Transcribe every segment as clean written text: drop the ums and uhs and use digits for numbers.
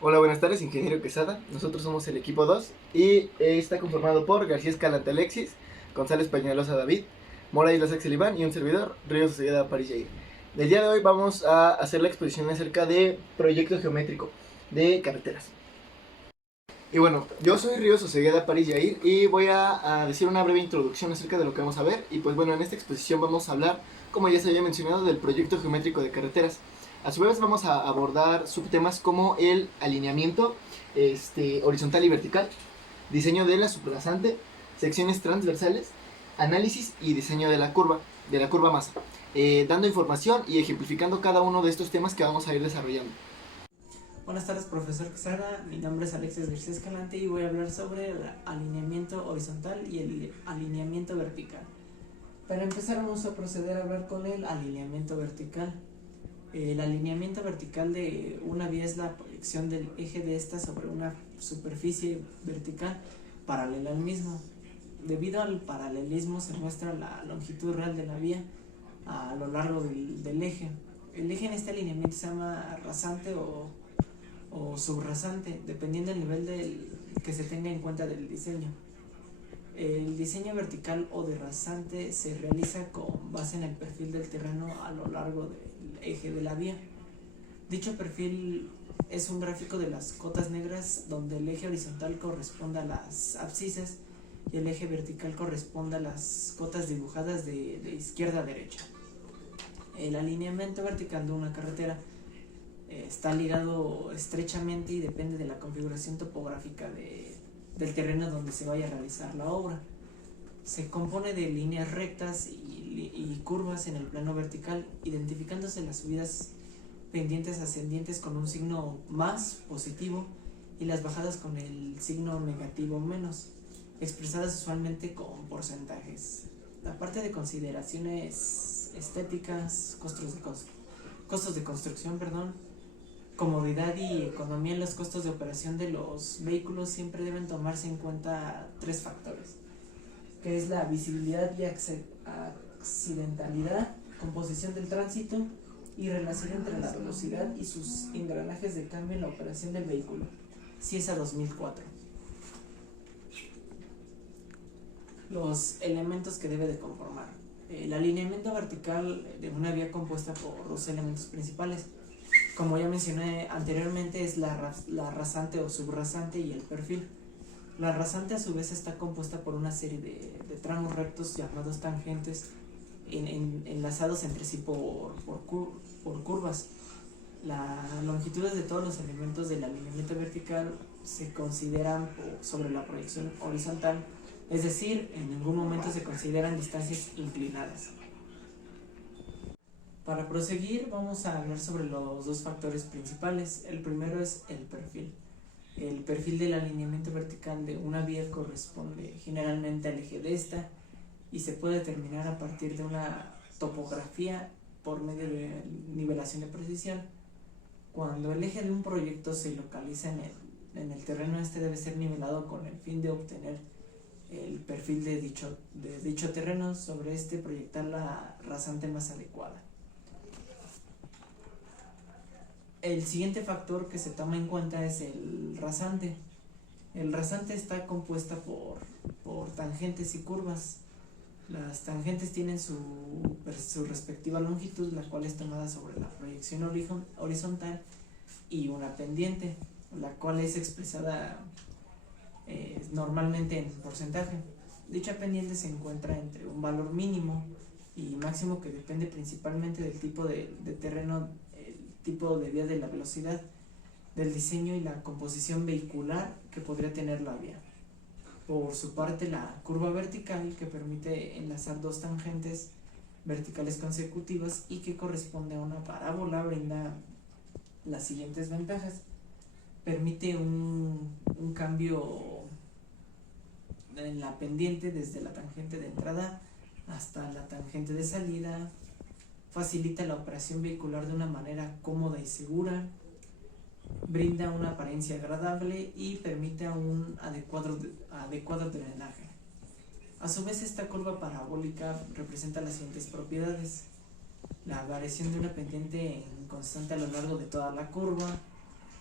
Hola, buenas tardes, ingeniero Quesada. Nosotros somos el equipo 2 y está conformado por García Escalante Alexis, González Peñalosa David, Mora Islas Axel Iván y un servidor, Ríos Sociedad París Jair. El día de hoy vamos a hacer la exposición acerca de proyecto geométrico de carreteras. Y bueno, yo soy Ríos Sociedad París Jair y voy a decir una breve introducción acerca de lo que vamos a ver. Y pues bueno, en esta exposición vamos a hablar, como ya se había mencionado, del proyecto geométrico de carreteras. A su vez vamos a abordar subtemas como el alineamiento horizontal y vertical, diseño de la subrasante, secciones transversales, análisis y diseño de la curva masa, dando información y ejemplificando cada uno de estos temas que vamos a ir desarrollando. Buenas tardes, profesor Quesada. Mi nombre es Alexis García Escalante y voy a hablar sobre el alineamiento horizontal y el alineamiento vertical. Para empezar vamos a proceder a hablar con el alineamiento vertical. El alineamiento vertical de una vía es la proyección del eje de esta sobre una superficie vertical paralela al mismo. Debido al paralelismo se muestra la longitud real de la vía a lo largo del eje. El eje en este alineamiento se llama rasante o subrasante, dependiendo del nivel que se tenga en cuenta del diseño. El diseño vertical o de rasante se realiza con base en el perfil del terreno a lo largo del eje de la vía. Dicho perfil es un gráfico de las cotas negras donde el eje horizontal corresponde a las abscisas y el eje vertical corresponde a las cotas dibujadas de izquierda a derecha. El alineamiento vertical de una carretera está ligado estrechamente y depende de la configuración topográfica del terreno donde se vaya a realizar la obra. Se compone de líneas rectas y curvas en el plano vertical, identificándose las subidas pendientes ascendientes con un signo más positivo y las bajadas con el signo negativo menos, expresadas usualmente con porcentajes. La parte de consideraciones estéticas, costos de construcción, comodidad y economía en los costos de operación de los vehículos siempre deben tomarse en cuenta tres factores, que es la visibilidad y accidentalidad, composición del tránsito y relación entre la velocidad y sus engranajes de cambio en la operación del vehículo, CIESA 2004. Los elementos que debe de conformar. El alineamiento vertical de una vía compuesta por dos elementos principales. Como ya mencioné anteriormente, es la rasante o subrasante y el perfil. La rasante a su vez está compuesta por una serie de tramos rectos llamados tangentes enlazados entre sí por curvas. Las longitudes de todos los elementos del alineamiento vertical se consideran sobre la proyección horizontal, es decir, en ningún momento se consideran distancias inclinadas. Para proseguir vamos a hablar sobre los dos factores principales. El primero es el perfil. El perfil del alineamiento vertical de una vía corresponde generalmente al eje de esta y se puede determinar a partir de una topografía por medio de nivelación de precisión. Cuando el eje de un proyecto se localiza en el terreno, este debe ser nivelado con el fin de obtener el perfil de dicho terreno. Sobre este proyectar la rasante más adecuada. El siguiente factor que se toma en cuenta es el rasante. El rasante está compuesta por tangentes y curvas. Las tangentes tienen su respectiva longitud, la cual es tomada sobre la proyección horizontal, y una pendiente, la cual es expresada normalmente en porcentaje. Dicha pendiente se encuentra entre un valor mínimo y máximo que depende principalmente del tipo de terreno, el tipo de vía, de la velocidad, del diseño y la composición vehicular que podría tener la vía. Por su parte, la curva vertical, que permite enlazar dos tangentes verticales consecutivas y que corresponde a una parábola, brinda las siguientes ventajas. Permite un cambio en la pendiente desde la tangente de entrada hasta la tangente de salida, facilita la operación vehicular de una manera cómoda y segura, brinda una apariencia agradable y permite un adecuado drenaje. A su vez, esta curva parabólica representa las siguientes propiedades: la variación de una pendiente constante a lo largo de toda la curva,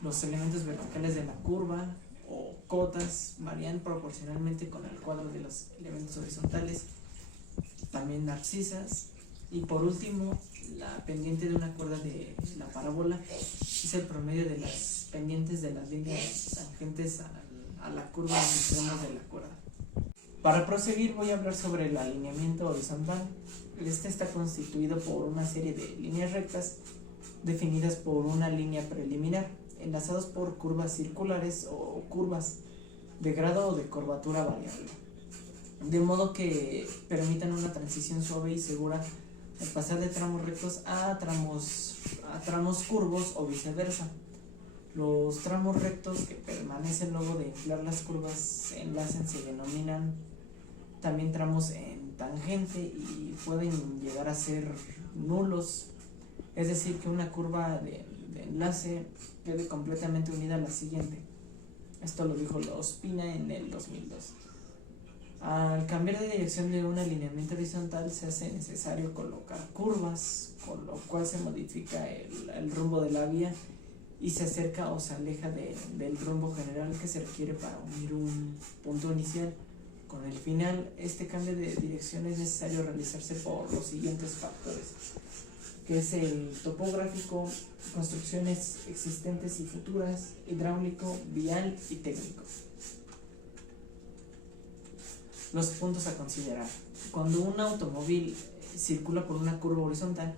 Los elementos verticales de la curva o cotas varían proporcionalmente con el cuadro de los elementos horizontales, también abscisas. Y por último, la pendiente de una cuerda de la parábola es el promedio de las pendientes de las líneas tangentes a la curva en extremos de la cuerda. Para proseguir voy a hablar sobre el alineamiento horizontal. Este está constituido por una serie de líneas rectas definidas por una línea preliminar, enlazados por curvas circulares o curvas de grado o de curvatura variable, de modo que permitan una transición suave y segura al pasar de tramos rectos a tramos curvos o viceversa. Los tramos rectos que permanecen luego de inflar las curvas se enlacen se denominan también tramos en tangente y pueden llegar a ser nulos, es decir, que una curva de enlace quede completamente unida a la siguiente. Esto lo dijo Ospina en el 2002. Al cambiar de dirección de un alineamiento horizontal se hace necesario colocar curvas, con lo cual se modifica el rumbo de la vía y se acerca o se aleja del rumbo general que se requiere para unir un punto inicial con el final. Este cambio de dirección es necesario realizarse por los siguientes factores, que es el topográfico, construcciones existentes y futuras, hidráulico, vial y técnico. Los puntos a considerar. Cuando un automóvil circula por una curva horizontal,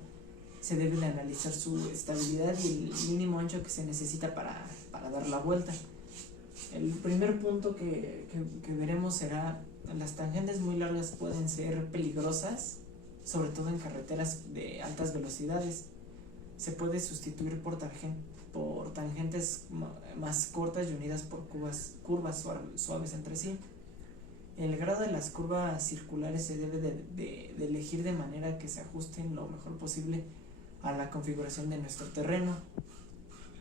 se debe de analizar su estabilidad y el mínimo ancho que se necesita para dar la vuelta. El primer punto que veremos será: las tangentes muy largas pueden ser peligrosas, sobre todo en carreteras de altas velocidades. Se puede sustituir por tangentes más cortas y unidas por curvas suaves entre sí. El grado de las curvas circulares se debe de elegir de manera que se ajusten lo mejor posible a la configuración de nuestro terreno.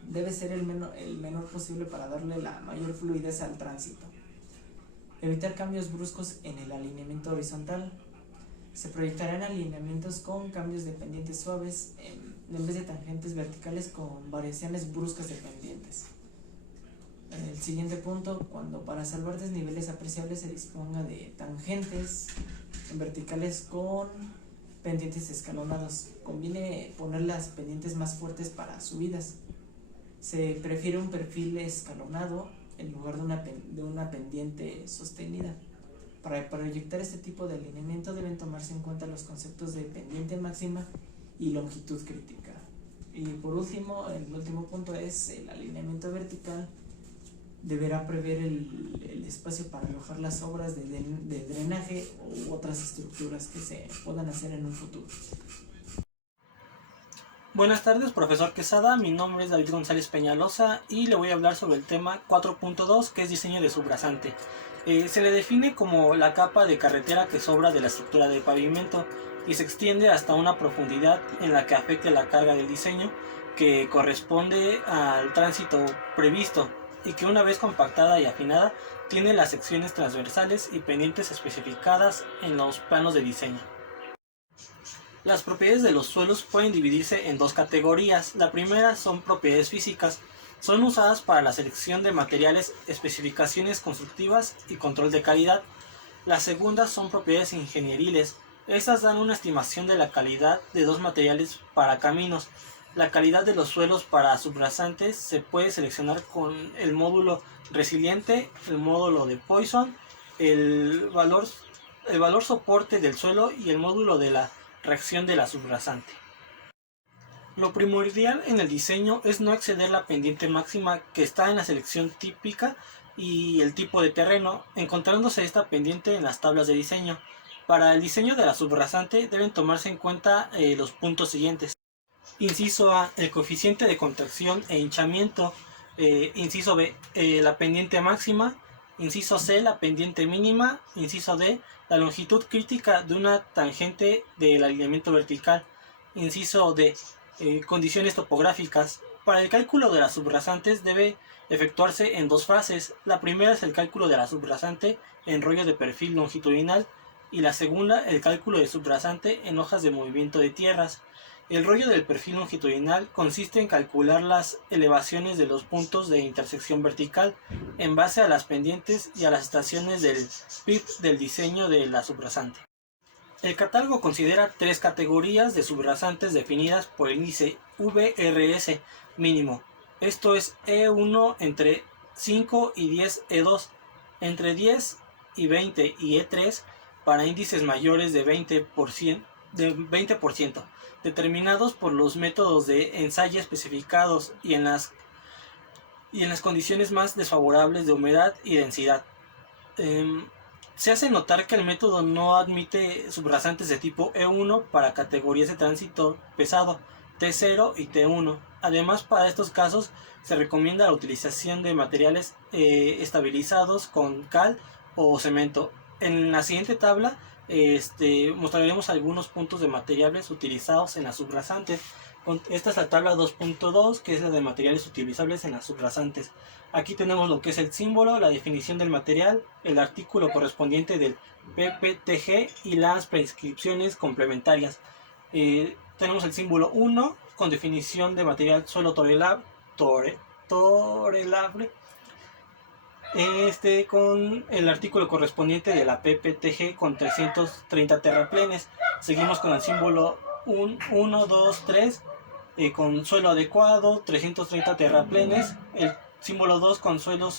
Debe ser el menor posible para darle la mayor fluidez al tránsito. Evitar cambios bruscos en el alineamiento horizontal. Se proyectarán alineamientos con cambios de pendientes suaves en vez de tangentes verticales con variaciones bruscas de pendientes. El siguiente punto: cuando para salvar desniveles apreciables se disponga de tangentes verticales con pendientes escalonados, conviene poner las pendientes más fuertes para subidas. Se prefiere un perfil escalonado en lugar de una pendiente sostenida. Para proyectar este tipo de alineamiento deben tomarse en cuenta los conceptos de pendiente máxima y longitud crítica. Y por último, el último punto es el alineamiento vertical. Deberá prever el espacio para alojar las obras de drenaje u otras estructuras que se puedan hacer en un futuro. Buenas tardes, profesor Quesada. Mi nombre es David González Peñalosa y le voy a hablar sobre el tema 4.2, que es diseño de subrasante. Se le define como la capa de carretera que sobra de la estructura del pavimento y se extiende hasta una profundidad en la que afecte la carga del diseño, que corresponde al tránsito previsto, y que una vez compactada y afinada tiene las secciones transversales y pendientes especificadas en los planos de diseño. Las propiedades de los suelos pueden dividirse en dos categorías. La primera son propiedades físicas. Son usadas para la selección de materiales, especificaciones constructivas y control de calidad. La segunda son propiedades ingenieriles. Estas dan una estimación de la calidad de dos materiales para caminos. La calidad de los suelos para subrasantes se puede seleccionar con el módulo resiliente, el módulo de Poisson, el valor soporte del suelo y el módulo de la reacción de la subrasante. Lo primordial en el diseño es no exceder la pendiente máxima que está en la selección típica y el tipo de terreno, encontrándose esta pendiente en las tablas de diseño. Para el diseño de la subrasante deben tomarse en cuenta los puntos siguientes. Inciso A, el coeficiente de contracción e hinchamiento. Inciso B, la pendiente máxima. Inciso C, la pendiente mínima. Inciso D, la longitud crítica de una tangente del alineamiento vertical. Inciso D, condiciones topográficas. Para el cálculo de las subrasantes debe efectuarse en dos fases. La primera es el cálculo de la subrasante en rollo de perfil longitudinal y la segunda el cálculo de subrasante en hojas de movimiento de tierras. El rollo del perfil longitudinal consiste en calcular las elevaciones de los puntos de intersección vertical en base a las pendientes y a las estaciones del PIB del diseño de la subrasante. El catálogo considera 3 categorías de subrasantes definidas por el índice VRS mínimo. Esto es E1 entre 5 y 10 E2, entre 10 y 20 y E3 para índices mayores de 20%, determinados por los métodos de ensayo especificados y en las condiciones más desfavorables de humedad y densidad. Se hace notar que el método no admite subrasantes de tipo E1 para categorías de tránsito pesado T0 y T1. Además, para estos casos se recomienda la utilización de materiales estabilizados con cal o cemento. En la siguiente tabla mostraremos algunos puntos de materiales utilizados en las subrasantes. Esta es la tabla 2.2, que es la de materiales utilizables en las subrasantes. Aquí tenemos lo que es el símbolo, la definición del material, el artículo correspondiente del PPTG y las prescripciones complementarias. Tenemos el símbolo 1 con definición de material suelo torelable, con el artículo correspondiente de la PPTG con 330 terraplenes. Seguimos con el símbolo 1, 2, 3 con suelo adecuado, 330 terraplenes. El símbolo 2 con suelos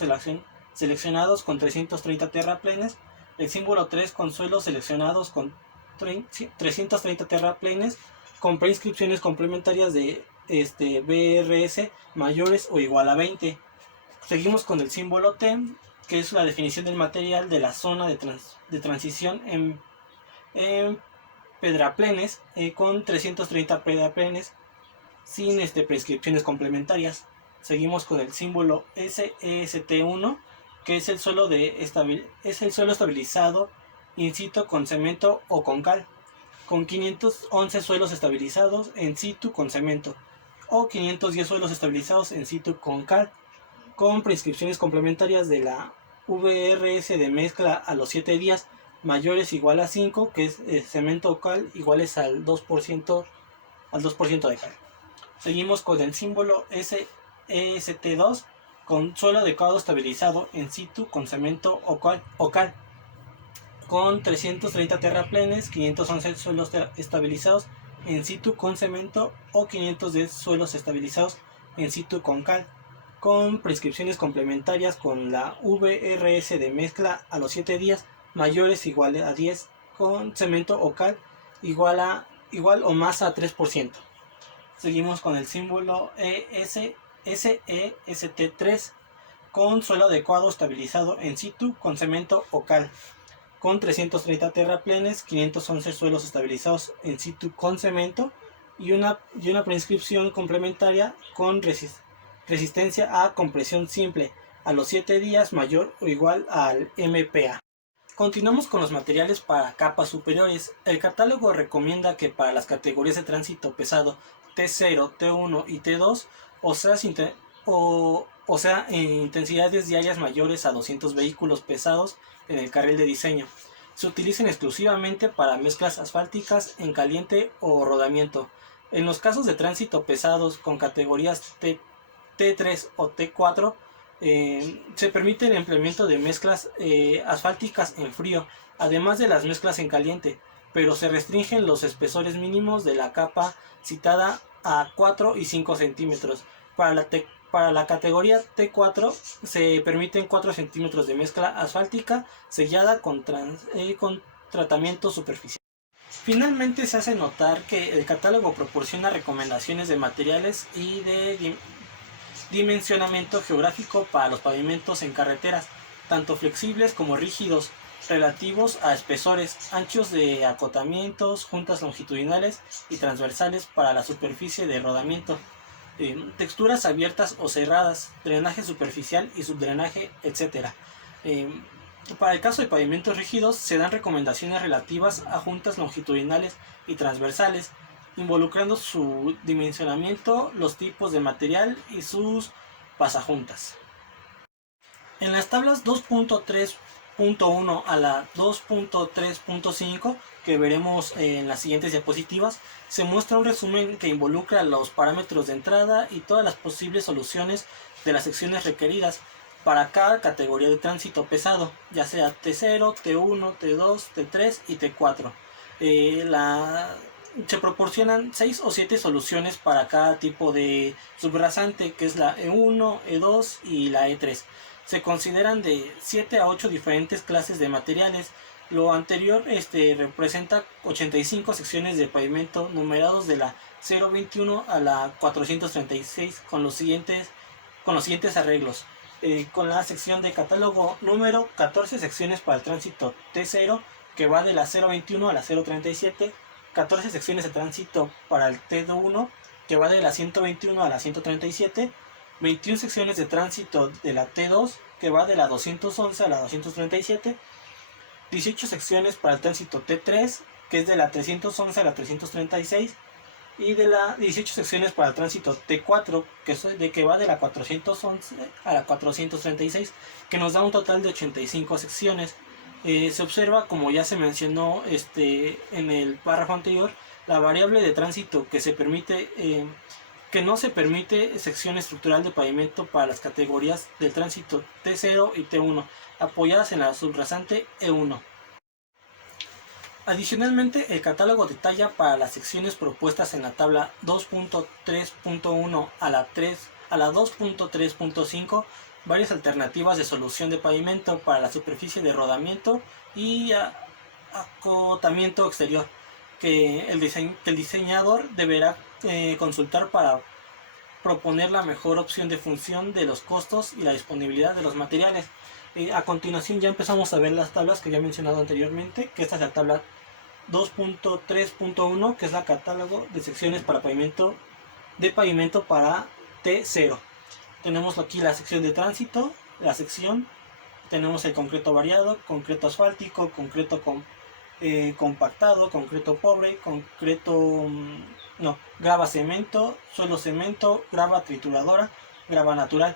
seleccionados con 330 terraplenes. El símbolo 3 con suelos seleccionados con 330 terraplenes con prescripciones complementarias de BRS mayores o igual a 20. Seguimos con el símbolo T, que es la definición del material de la zona de transición en pedraplenes con 330 pedraplenes sin prescripciones complementarias. Seguimos con el símbolo SEST1, que es el suelo estabilizado in situ con cemento o con cal, con 511 suelos estabilizados en situ con cemento o 510 suelos estabilizados en situ con cal, con prescripciones complementarias de la VRS de mezcla a los 7 días mayores igual a 5, que es cemento o cal iguales al 2% de cal. Seguimos con el símbolo SEST2 con suelo adecuado estabilizado en situ con cemento o cal, con 330 terraplenes, 511 suelos estabilizados en situ con cemento o 510 suelos estabilizados en situ con cal, con prescripciones complementarias con la VRS de mezcla a los 7 días mayores igual a 10 con cemento o cal igual o más a 3%. Seguimos con el símbolo SEST3 con suelo adecuado estabilizado en situ con cemento o cal, con 330 terraplenes, 511 suelos estabilizados en situ con cemento y una prescripción complementaria con resistencia a compresión simple a los 7 días mayor o igual al MPa. Continuamos con los materiales para capas superiores. El catálogo recomienda que para las categorías de tránsito pesado T0, T1 y T2, o sea en intensidades diarias mayores a 200 vehículos pesados en el carril de diseño, se utilicen exclusivamente para mezclas asfálticas en caliente o rodamiento. En los casos de tránsito pesados con categorías T3 o T4, se permite el empleamiento de mezclas asfálticas en frío, además de las mezclas en caliente, pero se restringen los espesores mínimos de la capa citada a 4 y 5 centímetros. Para la categoría T4 se permiten 4 centímetros de mezcla asfáltica sellada con tratamiento superficial. Finalmente, se hace notar que el catálogo proporciona recomendaciones de materiales y de dimensionamiento geográfico para los pavimentos en carreteras, tanto flexibles como rígidos, relativos a espesores, anchos de acotamientos, juntas longitudinales y transversales para la superficie de rodamiento, texturas abiertas o cerradas, drenaje superficial y subdrenaje, etc. Para el caso de pavimentos rígidos se dan recomendaciones relativas a juntas longitudinales y transversales, involucrando su dimensionamiento, los tipos de material y sus pasajuntas. En las tablas 2.3 2.1 a la 2.3.5, que veremos en las siguientes diapositivas, se muestra un resumen que involucra los parámetros de entrada y todas las posibles soluciones de las secciones requeridas para cada categoría de tránsito pesado, ya sea T0, T1, T2, T3 y T4. Se proporcionan 6 o 7 soluciones para cada tipo de subrasante, que es la E1, E2 y la E3. Se consideran de 7 a 8 diferentes clases de materiales. Lo anterior representa 85 secciones de pavimento numerados de la 021 a la 436 con los siguientes arreglos. Con la sección de catálogo número 14 secciones para el tránsito T0, que va de la 021 a la 037, 14 secciones de tránsito para el T1, que va de la 121 a la 137, 21 secciones de tránsito de la T2, que va de la 211 a la 237, 18 secciones para el tránsito T3, que es de la 311 a la 336, y de las 18 secciones para el tránsito T4, que va de la 411 a la 436, que nos da un total de 85 secciones. Se observa, como ya se mencionó en el párrafo anterior, la variable de tránsito que no se permite sección estructural de pavimento para las categorías del tránsito T0 y T1, apoyadas en la subrasante E1. Adicionalmente, el catálogo detalla para las secciones propuestas en la tabla 2.3.1 a la 2.3.5 varias alternativas de solución de pavimento para la superficie de rodamiento y acotamiento exterior, que el diseñador deberá consultar para proponer la mejor opción de función de los costos y la disponibilidad de los materiales. A continuación ya empezamos a ver las tablas que ya he mencionado anteriormente, que esta es la tabla 2.3.1, que es la catálogo de secciones para pavimento para T0. Tenemos aquí la sección de tránsito, tenemos el concreto variado, concreto asfáltico, concreto compactado, concreto pobre, grava cemento, suelo cemento, grava trituradora, grava natural.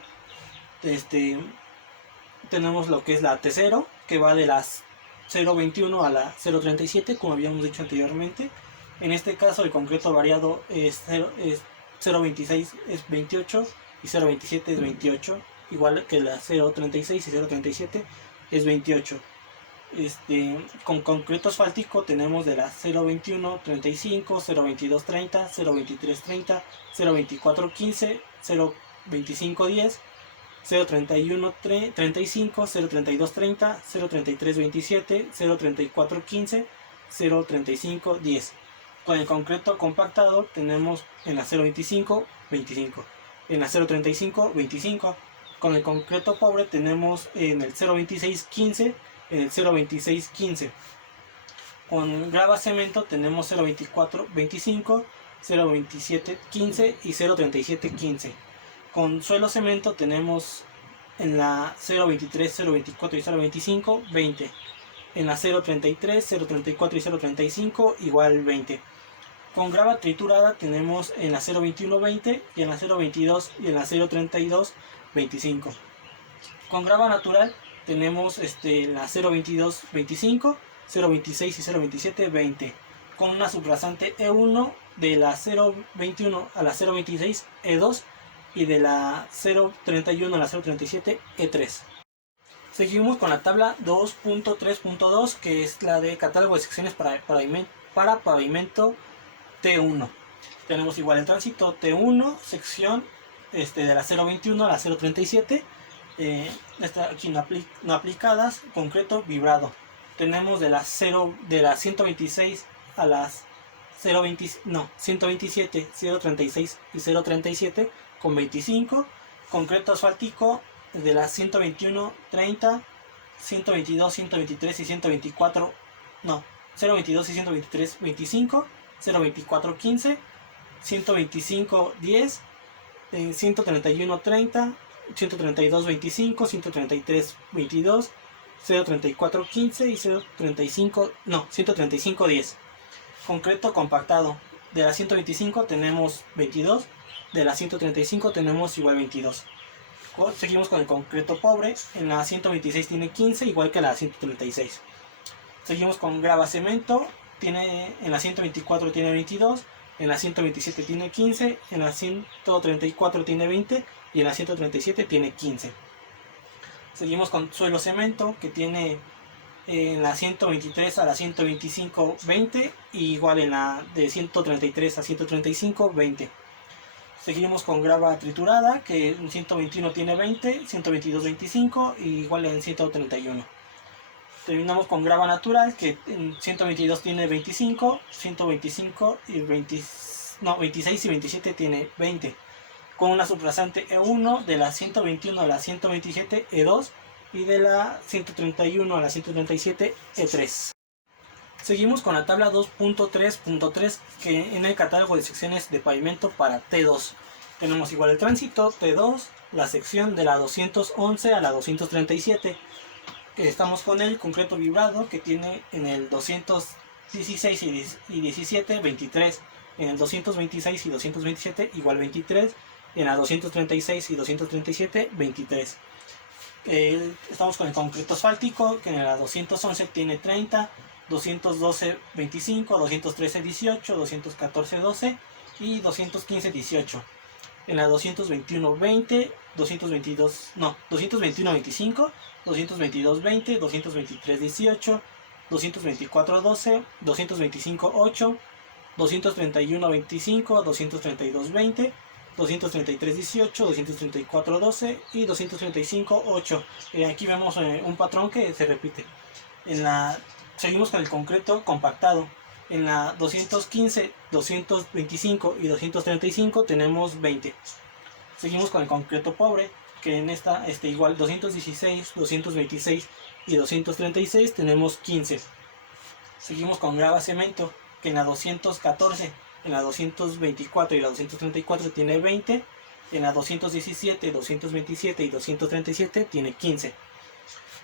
Tenemos lo que es la T0, que va de las 0.21 a la 0.37, como habíamos dicho anteriormente. En este caso el concreto variado es 0.26 es 28 y 0.27 es 28, igual que la 0.36 y 0.37 es 28. Con concreto asfáltico tenemos de la 0.21 35, 0.22 30, 0.23 30, 0.24 15, 0.25 10, 0.31 35, 0.32 30, 0.33 27, 0.34 15, 0.35 10. Con el concreto compactado tenemos en la 0.25 25, en la 0.35 25. Con el concreto pobre tenemos en el 0.26 15, en el 0.26 15. Con grava cemento tenemos 0.24 25, 0.27 15 y 0.37 15. Con suelo cemento tenemos en la 0.23, 0.24 y 0.25 20. En la 0.33, 0.34 y 0.35 igual 20. Con grava triturada tenemos en la 0.21 20 y en la 0.22 y en la 0.32 25. Con grava natural tenemos en la 0.22 25, 0.26 y 0.27 20. Con una subrasante E1 de la 0.21 a la 0.26 E2 y de la 0.31 a la 0.37 E3. Seguimos con la tabla 2.3.2, que es la de catálogo de secciones para pavimento T1. Tenemos igual el tránsito T1, sección de la 0.21 a la 0.37, aquí no aplicadas, concreto vibrado. Tenemos de la 126 a las 127, 0.36 y 0.37 con 25. Concreto asfáltico de las 121 30, 122 123 y 124 0.22 y 123 25, 0.24 15, 125 10, 131 30, 132 25, 133 22, 0.34 15 y 135 10. Concreto compactado, de la 125 tenemos 22, de la 135 tenemos igual 22. Seguimos con el concreto pobre. En la 126 tiene 15, igual que la 136. Seguimos con grava cemento. En la 124 tiene 22. En la 127 tiene 15. En la 134 tiene 20. Y en la 137 tiene 15. Seguimos con suelo cemento, que tiene en la 123 a la 125 20. Y igual en la de 133 a 135 20. Seguimos con grava triturada, que en 121 tiene 20, 122 25 y igual en 131. Terminamos con grava natural, que en 122 tiene 25, 125 y 26 y 27 tiene 20. Con una subrasante E1 de la 121 a la 127 E2 y de la 131 a la 137 E3. Seguimos con la tabla 2.3.3, que en el catálogo de secciones de pavimento para T2. Tenemos igual el tránsito T2, la sección de la 211 a la 237. Estamos con el concreto vibrado, que tiene en el 216 y 17 23, en el 226 y 227 igual 23, en la 236 y 237 23. Estamos con el concreto asfáltico, que en la 211 tiene 30, 212 25, 213 18, 214 12 y 215 18. En la 221 20, 221 25, 222 20, 223 18, 224 12, 225 8, 231 25, 232 20, 233 18, 234 12 y 235 8. Aquí vemos un patrón que se repite. Seguimos con el concreto compactado. En la 215, 225 y 235 tenemos 20. Seguimos con el concreto pobre, que en esta igual 216, 226 y 236 tenemos 15. Seguimos con grava cemento, que en la 214, en la 224 y la 234 tiene 20. En la 217, 227 y 237 tiene 15.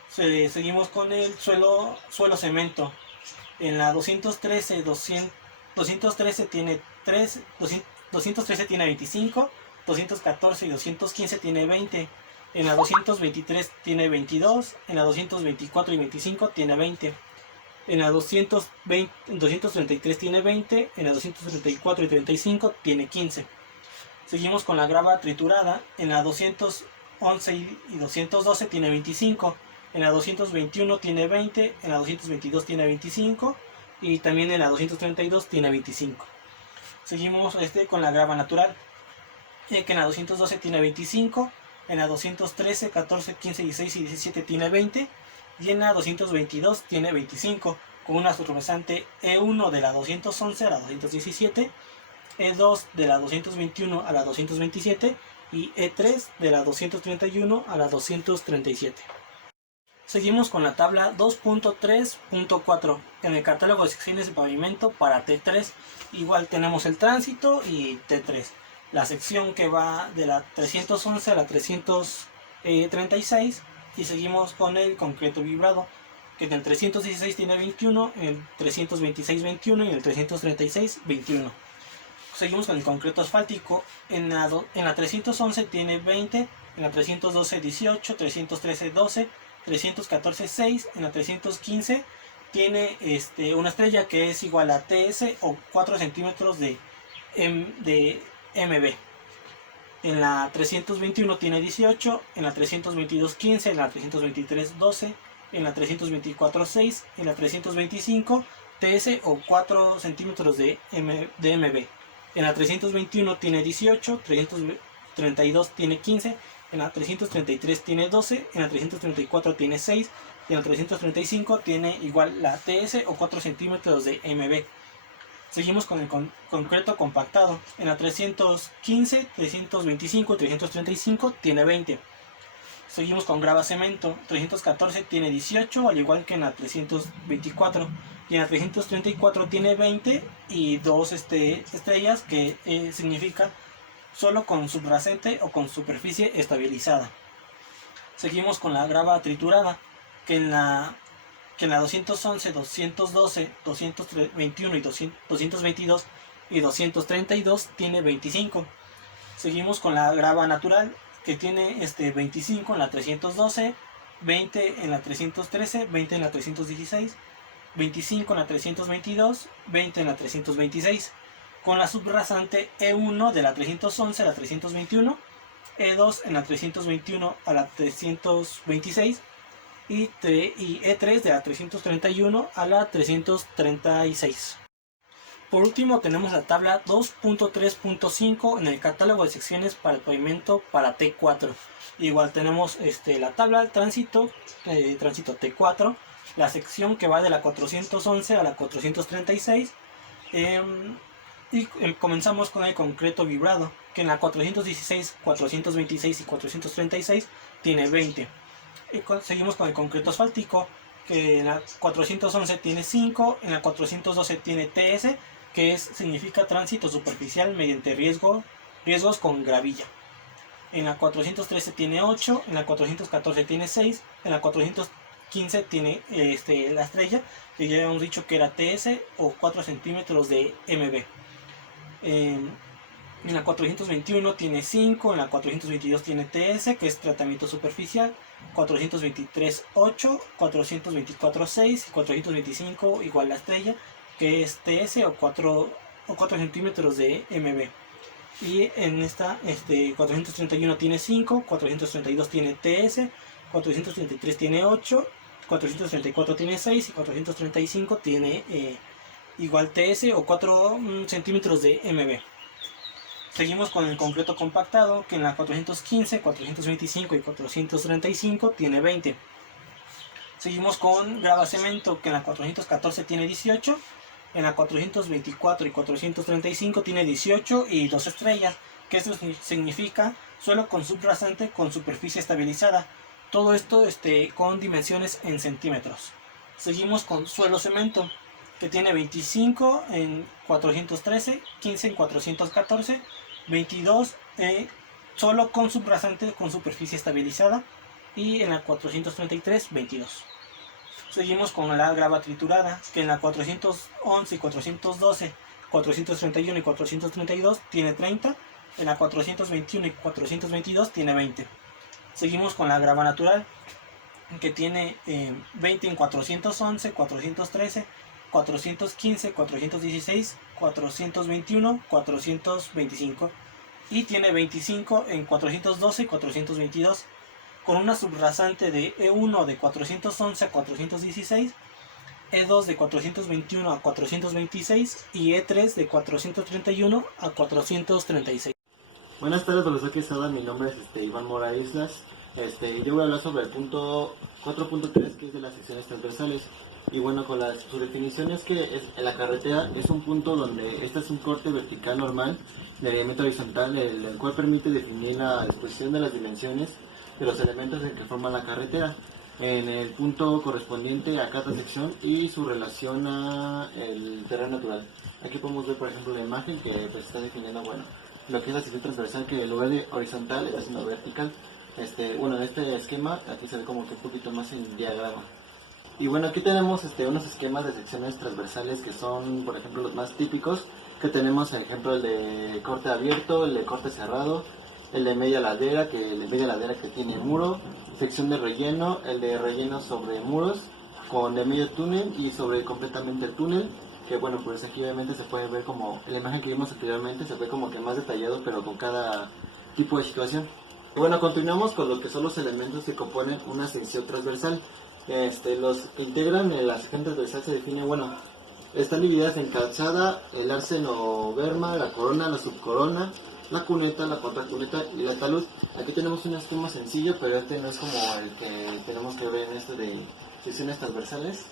Seguimos con el suelo cemento. En la 213 tiene 3, 213 tiene 25, 214 y 215 tiene 20. En la 223 tiene 22, en la 224 y 25 tiene 20. En la 233 tiene 20, en la 234 y 35 tiene 15. Seguimos con la grava triturada. En la 211 y 212 tiene 25. En la 221 tiene 20, en la 222 tiene 25 y también en la 232 tiene 25. Seguimos con la grava natural, que en la 212 tiene 25, en la 213, 14, 15, 16 y 17 tiene 20 y en la 222 tiene 25, con una subrasante E1 de la 211 a la 217, E2 de la 221 a la 227 y E3 de la 231 a la 237. Seguimos con la tabla 2.3.4 en el catálogo de secciones de pavimento para T3. Igual tenemos el tránsito y T3. La sección que va de la 311 a la 336 y seguimos con el concreto vibrado, que en el 316 tiene 21, en el 326 21 y en el 336 21. Seguimos con el concreto asfáltico. En la 311 tiene 20, en la 312 18, 313 12, 314 6, en la 315 tiene una estrella que es igual a TS o 4 centímetros de MB. En la 321 tiene 18, en la 322 15, en la 323 12, en la 324 6, en la 325 TS o 4 centímetros de MB. En la 321 tiene 18, 332 tiene 15, en la 333 tiene 12, en la 334 tiene 6 y en la 335 tiene igual la TS o 4 centímetros de MB. Seguimos con el concreto compactado. En la 315, 325 y 335 tiene 20. Seguimos con grava cemento. 314 tiene 18, al igual que en la 324. Y en la 334 tiene 20 y 2 estrellas, que significa solo con subrasante o con superficie estabilizada. Seguimos con la grava triturada, que en la 211, 212, 221 y 222 y 232 tiene 25. Seguimos con la grava natural, que tiene 25 en la 312, 20 en la 313, 20 en la 316, 25 en la 322, 20 en la 326, con la subrasante E1 de la 311 a la 321, E2 en la 321 a la 326 y E3 de la 331 a la 336. Por último tenemos la tabla 2.3.5 en el catálogo de secciones para el pavimento para T4. Igual tenemos la tabla de tránsito T4, la sección que va de la 411 a la 436. Y comenzamos con el concreto vibrado, que en la 416, 426 y 436 tiene 20. Y seguimos con el concreto asfáltico, que en la 411 tiene 5, en la 412 tiene TS, que significa tránsito superficial mediante riesgos con gravilla. En la 413 tiene 8, en la 414 tiene 6, en la 415 tiene la estrella, que ya habíamos dicho que era TS o 4 centímetros de MB. En la 421 tiene 5, en la 422 tiene TS, que es tratamiento superficial, 423 8, 424 6 y 425 igual la estrella, que es TS o 4 centímetros de MB. Y en esta 431 tiene 5, 432 tiene TS, 433 tiene 8, 434 tiene 6 y 435 tiene igual TS o 4 centímetros de MB. Seguimos con el concreto compactado, que en la 415, 425 y 435 tiene 20. Seguimos con grava cemento, que en la 414 tiene 18, en la 424 y 435 tiene 18 y 2 estrellas, que esto significa suelo con subrasante con superficie estabilizada. Todo esto con dimensiones en centímetros. Seguimos con suelo cemento, que tiene 25 en 413, 15 en 414, 22 solo con subrasante con superficie estabilizada, y en la 433 22. Seguimos con la grava triturada, que en la 411 y 412, 431 y 432 tiene 30, en la 421 y 422 tiene 20. Seguimos con la grava natural, que tiene 20 en 411, 413, 415, 416, 421, 425 y tiene 25 en 412 y 422, con una subrasante de E1 de 411 a 416, E2 de 421 a 426 y E3 de 431 a 436. Buenas tardes, profesor Quesada. Mi nombre es Iván Mora Islas. Yo voy a hablar sobre el punto 4.3, que es de las secciones transversales. Y bueno, con su definición es que en la carretera es un punto donde este es un corte vertical normal de alineamiento horizontal, el cual permite definir la disposición de las dimensiones de los elementos en que forman la carretera en el punto correspondiente a cada sección y su relación a el terreno natural. Aquí podemos ver, por ejemplo, la imagen que pues, está definiendo, bueno, lo que es la sección transversal, que en lugar de horizontal está siendo vertical. En este esquema aquí se ve como que un poquito más en diagrama. Y bueno, aquí tenemos unos esquemas de secciones transversales que son, por ejemplo, los más típicos, que tenemos, por ejemplo, el de corte abierto, el de corte cerrado, el de media ladera, que tiene muro, sección de relleno, el de relleno sobre muros, con de medio túnel y sobre completamente el túnel, que bueno, pues aquí obviamente se puede ver como, en la imagen que vimos anteriormente, se ve como que más detallado, pero con cada tipo de situación. Y bueno, continuamos con lo que son los elementos que componen una sección transversal. Los que integran la sección transversal se define, bueno, están divididas en calzada, el arsen o berma, la corona, la subcorona, la cuneta, la contracuneta y la talud. Aquí tenemos un esquema sencillo, pero no es como el que tenemos que ver en esto de secciones transversales.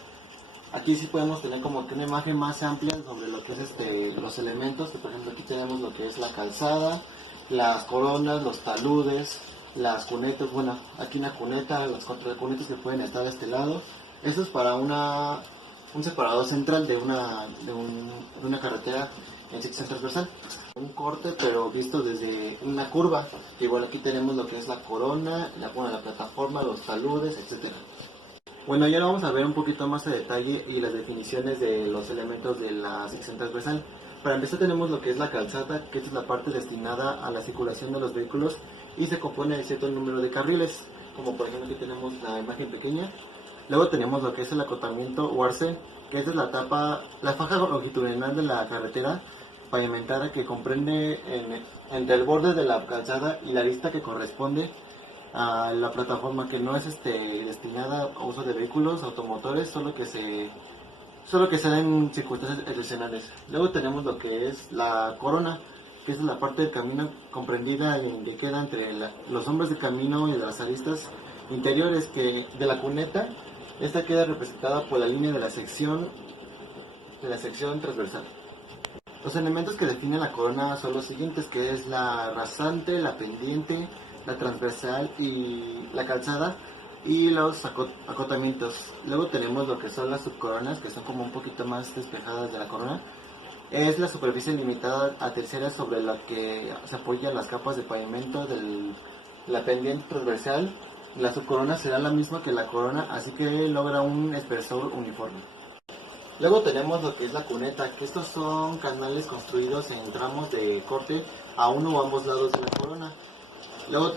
Aquí sí podemos tener como que una imagen más amplia sobre lo que es los elementos, que por ejemplo aquí tenemos lo que es la calzada, las coronas, los taludes, las cunetas, bueno, aquí una cuneta, las contracunetas que pueden estar de este lado. Esto es para un separador central de una carretera en sección transversal. Un corte, pero visto desde una curva. Igual aquí tenemos lo que es la corona, la plataforma, los taludes, etcétera. Bueno, y ahora vamos a ver un poquito más a detalle y las definiciones de los elementos de la sección transversal. Para empezar tenemos lo que es la calzada, que es la parte destinada a la circulación de los vehículos y se compone de cierto número de carriles, como por ejemplo aquí tenemos la imagen pequeña. Luego tenemos lo que es el acotamiento o arcén, que esta es la faja longitudinal de la carretera pavimentada que comprende entre el borde de la calzada y la arista que corresponde a la plataforma, que no es destinada a uso de vehículos automotores, solo que se da en circunstancias excepcionales. Luego tenemos lo que es la corona, que es la parte del camino comprendida que queda entre los hombres de camino y las aristas interiores de la cuneta. Esta queda representada por la línea de la sección transversal. Los elementos que definen la corona son los siguientes, que es la rasante, la pendiente, la transversal y la calzada, y los acotamientos. Luego tenemos lo que son las subcoronas, que son como un poquito más despejadas de la corona. Es la superficie limitada a terceras sobre la que se apoyan las capas de pavimento de la pendiente transversal. La subcorona será la misma que la corona, así que logra un espesor uniforme. Luego tenemos lo que es la cuneta, que estos son canales construidos en tramos de corte a uno o ambos lados de la corona. Luego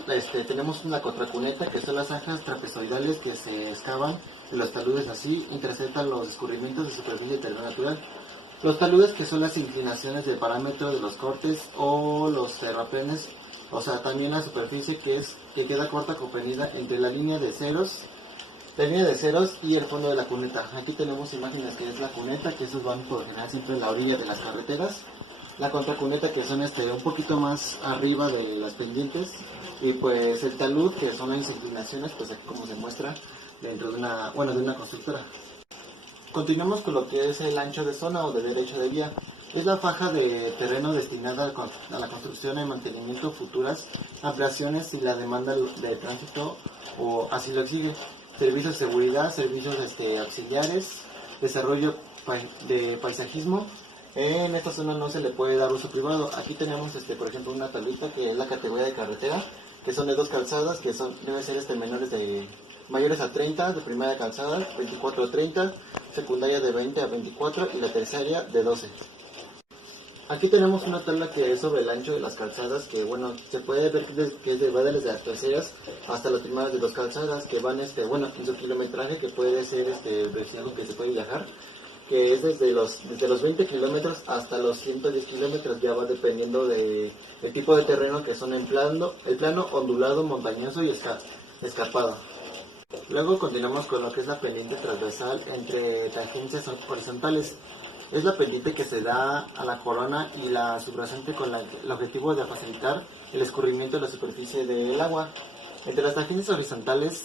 tenemos una contracuneta, que son las zanjas trapezoidales que se excavan de los taludes, así interceptan los escurrimientos de superficie de terreno natural. Los taludes, que son las inclinaciones del parámetro de los cortes o los terraplenes, o sea, también la superficie que queda corta comprendida entre la línea de ceros y el fondo de la cuneta. Aquí tenemos imágenes que es la cuneta, que esos van por lo general siempre en la orilla de las carreteras. La contracuneta, que son un poquito más arriba de las pendientes, y pues el talud, que son las inclinaciones, pues aquí como se muestra dentro de una constructora. Continuamos con lo que es el ancho de zona o de derecho de vía. Es la faja de terreno destinada a la construcción y mantenimiento futuras ampliaciones si la demanda de tránsito o así lo exige. Servicios de seguridad, servicios auxiliares, desarrollo de paisajismo. En esta zona no se le puede dar uso privado. Aquí tenemos por ejemplo una tablita que es la categoría de carretera, que son de dos calzadas, que deben ser mayores a 30 de primera calzada, 24 a 30, secundaria de 20 a 24 y la tercera de 12. Aquí tenemos una tabla que es sobre el ancho de las calzadas, que se puede ver que va desde las terceras hasta las primeras de dos calzadas, que van en su kilometraje, que puede ser algo que se puede viajar, que es desde los 20 kilómetros hasta los 110 kilómetros, ya va dependiendo del tipo de terreno, que son el plano ondulado, montañoso y escarpado. Luego continuamos con lo que es la pendiente transversal entre tangencias horizontales. Es la pendiente que se da a la corona y la subrasante con el objetivo de facilitar el escurrimiento de la superficie del agua. Entre las tangencias horizontales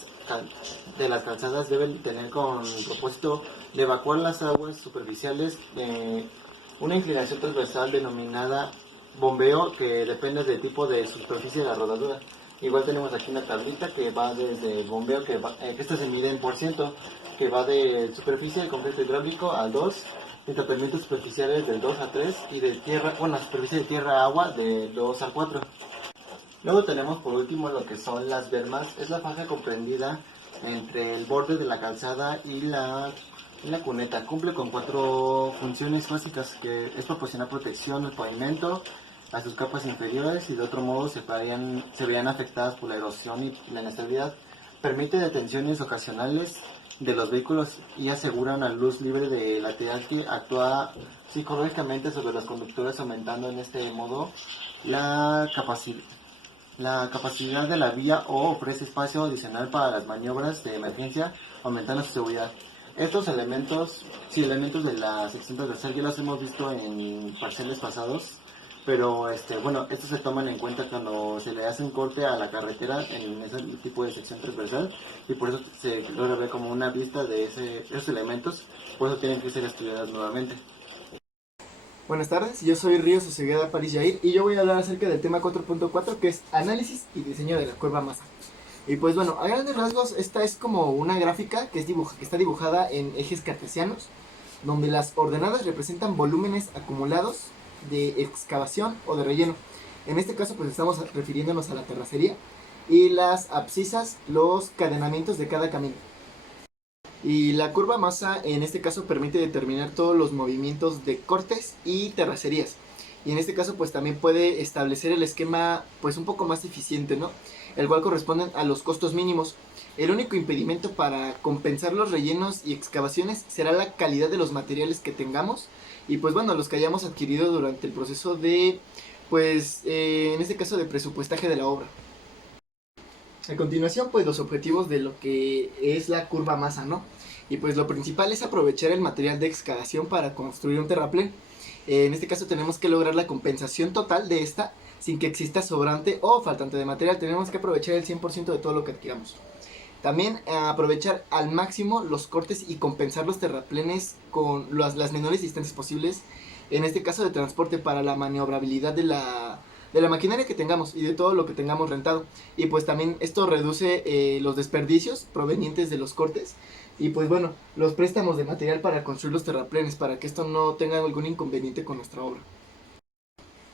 de las calzadas deben tener con propósito de evacuar las aguas superficiales de una inclinación transversal denominada bombeo, que depende del tipo de superficie de la rodadura. Igual tenemos aquí una tablita que va desde el bombeo, que esto se mide en por ciento, que va de superficie de concreto hidráulico al 2, de tapamientos superficiales del 2 a 3 y de superficie de tierra a agua del 2 al 4. Luego tenemos por último lo que son las bermas. Es la faja comprendida entre el borde de la calzada y la cuneta. Cumple con 4 funciones básicas, que es proporcionar protección al pavimento, a sus capas inferiores, y de otro modo se verían afectadas por la erosión y la inestabilidad. Permite detenciones ocasionales de los vehículos y asegura una luz libre de lateral que actúa psicológicamente sobre los conductores, aumentando en este modo la capacidad de la vía, o ofrece espacio adicional para las maniobras de emergencia, aumentando su seguridad. Estos elementos de la sección transversal ya los hemos visto en parciales pasados, pero estos se toman en cuenta cuando se le hace un corte a la carretera en ese tipo de sección transversal, y por eso se logra ver como una vista de esos elementos, por eso tienen que ser estudiadas nuevamente. Buenas tardes, yo soy Ríos Osegueda París Jair, y yo voy a hablar acerca del tema 4.4, que es análisis y diseño de la curva masa. Y pues bueno, a grandes rasgos, esta es como una gráfica que está dibujada en ejes cartesianos, donde las ordenadas representan volúmenes acumulados de excavación o de relleno. En este caso pues estamos refiriéndonos a la terracería, y las abscisas, los cadenamientos de cada camino. Y la curva masa en este caso permite determinar todos los movimientos de cortes y terracerías. y en este caso pues también puede establecer el esquema pues un poco más eficiente, ¿no? El cual corresponden a los costos mínimos. El único impedimento para compensar los rellenos y excavaciones será la calidad de los materiales que tengamos y pues bueno, los que hayamos adquirido durante el proceso de pues en este caso de presupuestaje de la obra. A continuación, pues los objetivos de lo que es la curva masa, ¿no? Y pues lo principal es aprovechar el material de excavación para construir un terraplén. En este caso tenemos que lograr la compensación total de esta sin que exista sobrante o faltante de material. Tenemos que aprovechar el 100% de todo lo que adquiramos. También aprovechar al máximo los cortes y compensar los terraplenes con las menores distancias posibles. En este caso de transporte para la maniobrabilidad de la maquinaria que tengamos y de todo lo que tengamos rentado. Y pues también esto reduce los desperdicios provenientes de los cortes. Y pues bueno, los préstamos de material para construir los terraplenes, para que esto no tenga algún inconveniente con nuestra obra.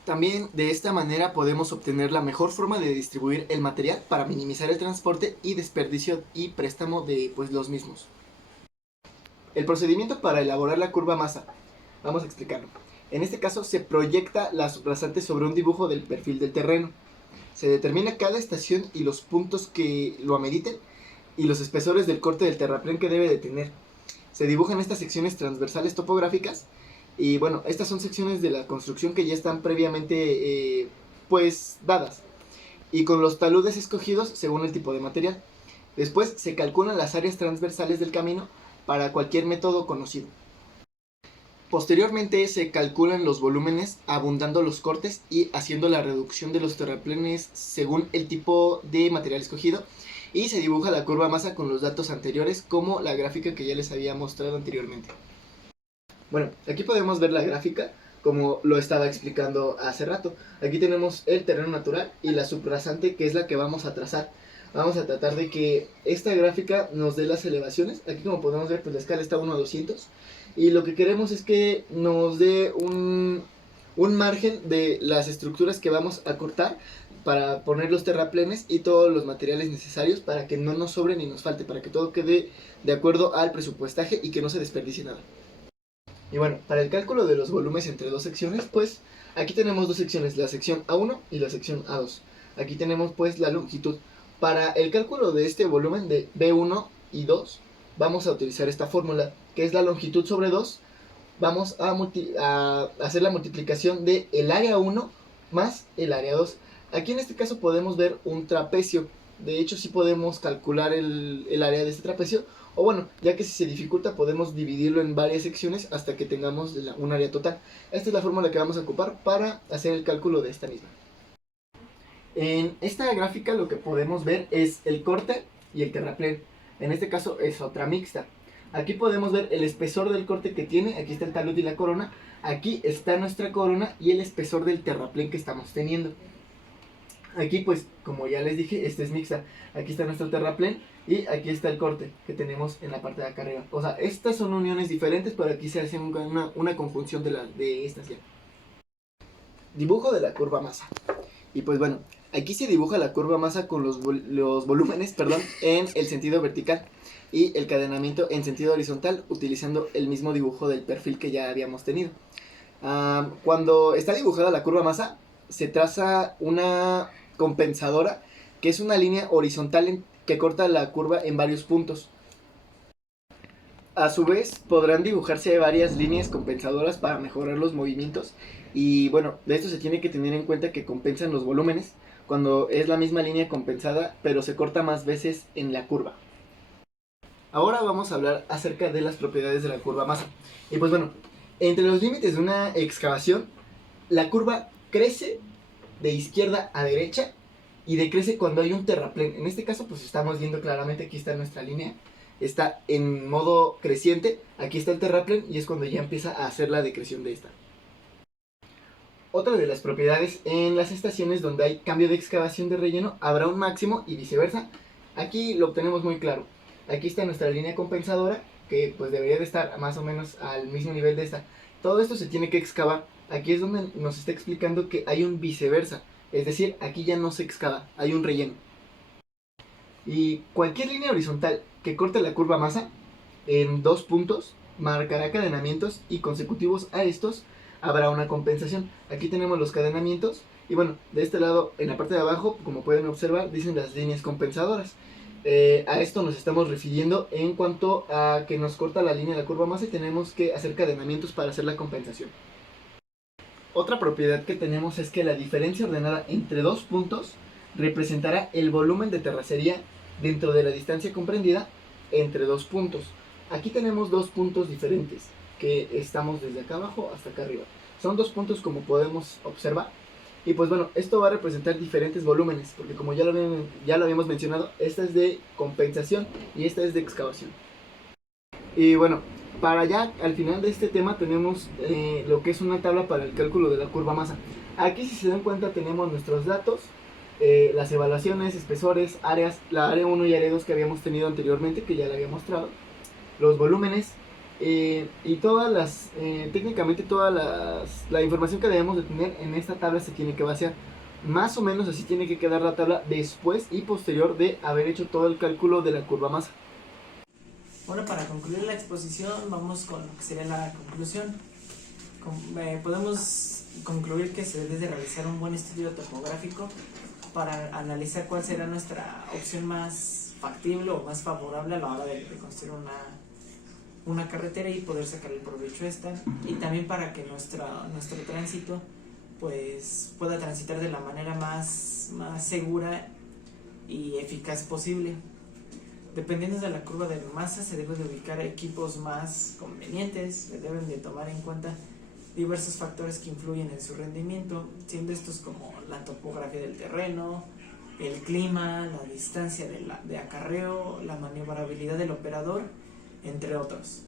También de esta manera podemos obtener la mejor forma de distribuir el material para minimizar el transporte y desperdicio y préstamo de pues los mismos. El procedimiento para elaborar la curva masa. Vamos a explicarlo. En este caso se proyecta la subrasante sobre un dibujo del perfil del terreno. Se determina cada estación y los puntos que lo ameriten y los espesores del corte del terraplén que debe de tener. Se dibujan estas secciones transversales topográficas y bueno, estas son secciones de la construcción que ya están previamente pues dadas y con los taludes escogidos según el tipo de material. Después se calculan las áreas transversales del camino para cualquier método conocido. Posteriormente se calculan los volúmenes abundando los cortes y haciendo la reducción de los terraplenes según el tipo de material escogido y se dibuja la curva masa con los datos anteriores como la gráfica que ya les había mostrado anteriormente. Bueno, aquí podemos ver la gráfica como lo estaba explicando hace rato. Aquí tenemos el terreno natural y la subrasante que es la que vamos a trazar. Vamos a tratar de que esta gráfica nos dé las elevaciones. Aquí como podemos ver pues la escala está 1 a 200 y lo que queremos es que nos dé un margen de las estructuras que vamos a cortar para poner los terraplenes y todos los materiales necesarios para que no nos sobre ni nos falte, para que todo quede de acuerdo al presupuestaje y que no se desperdicie nada. Y bueno, para el cálculo de los volúmenes entre dos secciones, pues aquí tenemos dos secciones, la sección A1 y la sección A2. Aquí tenemos pues la longitud. Para el cálculo de este volumen de B1 y 2, vamos a utilizar esta fórmula, que es la longitud sobre 2. Vamos a hacer la multiplicación de el área 1 más el área 2. Aquí en este caso podemos ver un trapecio. De hecho, sí podemos calcular el área de este trapecio. O bueno, ya que si se dificulta podemos dividirlo en varias secciones hasta que tengamos un área total. Esta es la fórmula que vamos a ocupar para hacer el cálculo de esta misma. En esta gráfica lo que podemos ver es el corte y el terraplén. En este caso es otra mixta. Aquí podemos ver el espesor del corte que tiene. Aquí está el talud y la corona. Aquí está nuestra corona y el espesor del terraplén que estamos teniendo. Aquí pues, como ya les dije, este es mixta. Aquí está nuestro terraplén y aquí está el corte que tenemos en la parte de acá arriba. O sea, estas son uniones diferentes, pero aquí se hace una conjunción de estas ya. Dibujo de la curva masa. Y pues bueno, aquí se dibuja la curva masa con los volúmenes en el sentido vertical y el cadenamiento en sentido horizontal, utilizando el mismo dibujo del perfil que ya habíamos tenido. Cuando está dibujada la curva masa, se traza una compensadora, que es una línea horizontal que corta la curva en varios puntos. A su vez, podrán dibujarse varias líneas compensadoras para mejorar los movimientos. Y bueno, de esto se tiene que tener en cuenta que compensan los volúmenes cuando es la misma línea compensada, pero se corta más veces en la curva. Ahora vamos a hablar acerca de las propiedades de la curva masa. Y pues bueno, entre los límites de una excavación, la curva crece de izquierda a derecha y decrece cuando hay un terraplén. En este caso pues estamos viendo claramente, aquí está nuestra línea, está en modo creciente, aquí está el terraplén y es cuando ya empieza a hacer la decreción de esta. Otra de las propiedades, en las estaciones donde hay cambio de excavación de relleno habrá un máximo y viceversa. Aquí lo obtenemos muy claro. Aquí está nuestra línea compensadora, que pues debería de estar más o menos al mismo nivel de esta. Todo esto se tiene que excavar. Aquí es donde nos está explicando que hay un viceversa. Es decir, aquí ya no se excava, hay un relleno. Y cualquier línea horizontal que corte la curva masa en dos puntos marcará cadenamientos y consecutivos a estos habrá una compensación. Aquí tenemos los cadenamientos y bueno, de este lado, en la parte de abajo, como pueden observar, dicen las líneas compensadoras. A esto nos estamos refiriendo en cuanto a que nos corta la línea de la curva masa y tenemos que hacer cadenamientos para hacer la compensación. Otra propiedad que tenemos es que la diferencia ordenada entre dos puntos representará el volumen de terracería dentro de la distancia comprendida entre dos puntos. Aquí tenemos dos puntos diferentes que estamos desde acá abajo hasta acá arriba. Son dos puntos como podemos observar. Y pues bueno, esto va a representar diferentes volúmenes, porque como ya lo habíamos mencionado, esta es de compensación y esta es de excavación. Y bueno, para ya al final de este tema tenemos lo que es una tabla para el cálculo de la curva masa. Aquí, si se dan cuenta, tenemos nuestros datos, las evaluaciones, espesores, áreas, la área 1 y área 2 que habíamos tenido anteriormente, que ya la había mostrado, los volúmenes, y todas las, técnicamente toda la información que debemos de tener en esta tabla se tiene que vaciar. Más o menos así tiene que quedar la tabla después y posterior de haber hecho todo el cálculo de la curva masa. Bueno, para concluir la exposición vamos con lo que sería la conclusión. Podemos concluir que se debe de realizar un buen estudio topográfico para analizar cuál será nuestra opción más factible o más favorable a la hora de construir una carretera y poder sacar el provecho de esta, y también para que nuestro tránsito pues pueda transitar de la manera más segura y eficaz posible. Dependiendo de la curva de masa se debe de ubicar equipos más convenientes, se deben de tomar en cuenta diversos factores que influyen en su rendimiento, siendo estos como la topografía del terreno, el clima, la distancia de acarreo, la maniobrabilidad del operador, entre otros.